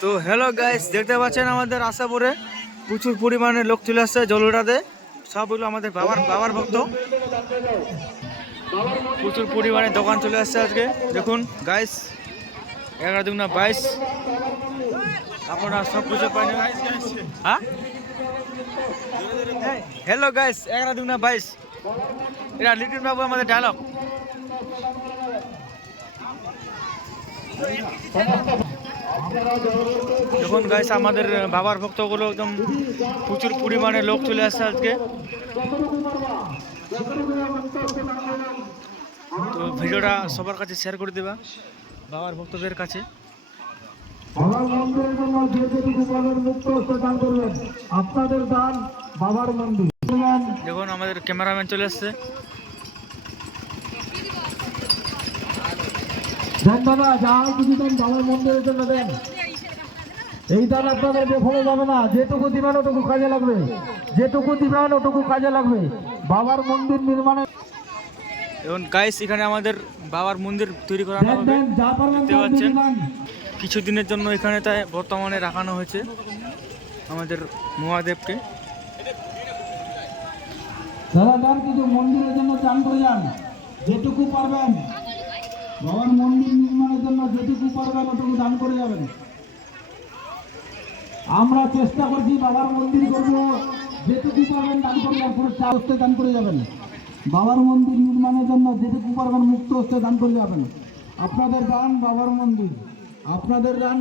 তো hello guys, দেখতে পাচ্ছেন আমাদের আশাপুরে প্রচুর পরিমাণে লোক চলে আসছে জলুরাতে। সবগুলো আমাদের বাবার ভক্ত। প্রচুর পরিমাণে দোকান চলে আসছে আজকে। দেখুন গাইস, 11×22 আপনারা সব কিছু পাই না। হ্যাঁ, হ্যালো গাইস, 11×22 এটা লিটন বাবু আমাদের ডায়লগ। দেখুন গাইস, আমাদের বাবার ভক্তগুলো একদম প্রচুর পরিমাণে লোক চলে আসছে আজকে। তো ভিডিওটা সবার কাছে শেয়ার করে দেবা, বাবার ভক্তদের কাছে। বাবার মন্দিরের জন্য যেটুকু পাবেন মুক্ত হস্তে দান করবেন। আপনাদের দান বাবার মন্দির। দেখুন আমাদের ক্যামেরাম্যান চলে আসছে। দেন দাদা, যা কিছু দেন বাবার মন্দিরের জন্য দেন। এই দান আপনাদের বেফলে যাবে না। যেটুকু দিবেন ওটুকু কাজে লাগবে, যেটুকু দিবেন ওটুকু কাজে লাগবে বাবার মন্দির নির্মাণে। এবং গাইস, এখানে আমাদের বাবার মন্দির তৈরি করানো হবে। যা পারবেন দেখতে পাচ্ছেন কিছুদিনের জন্য এখানে তাই বর্তমানে রাখানো হয়েছে আমাদের মহাদেবকে। দাদা দান কিছু মন্দিরের জন্য দান করে যান, যেটুকু পারবেন বাবার মন্দির নির্মাণের জন্য যেটুকু পারবেন ওটুকু দান করে যাবেন। আমরা চেষ্টা করছি বাবার মন্দির করব, যেটুকু পারবেন দান করে যান, পুরো চা হস্তে দান করে যাবেন। বাবার মন্দির নির্মাণের জন্য যেটুকু পারবেন মুক্ত হস্তে দান করে যাবেন। আপনাদের দান বাবার মন্দির, আপনাদের দান,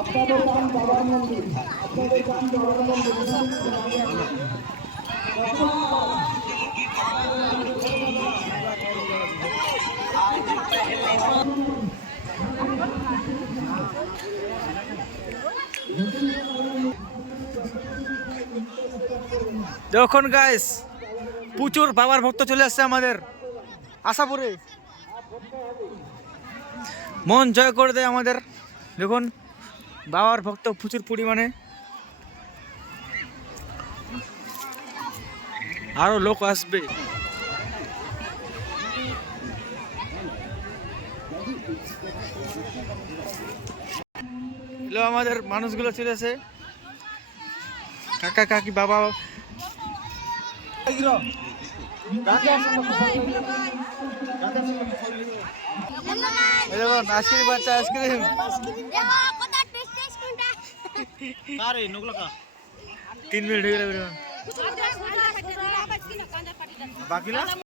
আপনাদের দান বাবার মন্দির, আপনাদের দান বাবার মন্দির। দেখুন গাইস, প্রচুর বাবার ভক্ত চলে আসছে আমাদের আশাপুরে। মন জয় করে দেয় আমাদের। দেখুন বাবার ভক্ত প্রচুর পরিমাণে, আরো লোক আসবে। আমাদের মানুষগুলো চলে আসে, কাকা কাকি বাবা। আইসক্রিম বাচ্চা, আইসক্রিম 3 মিনিট হয়ে গেল বাকি না।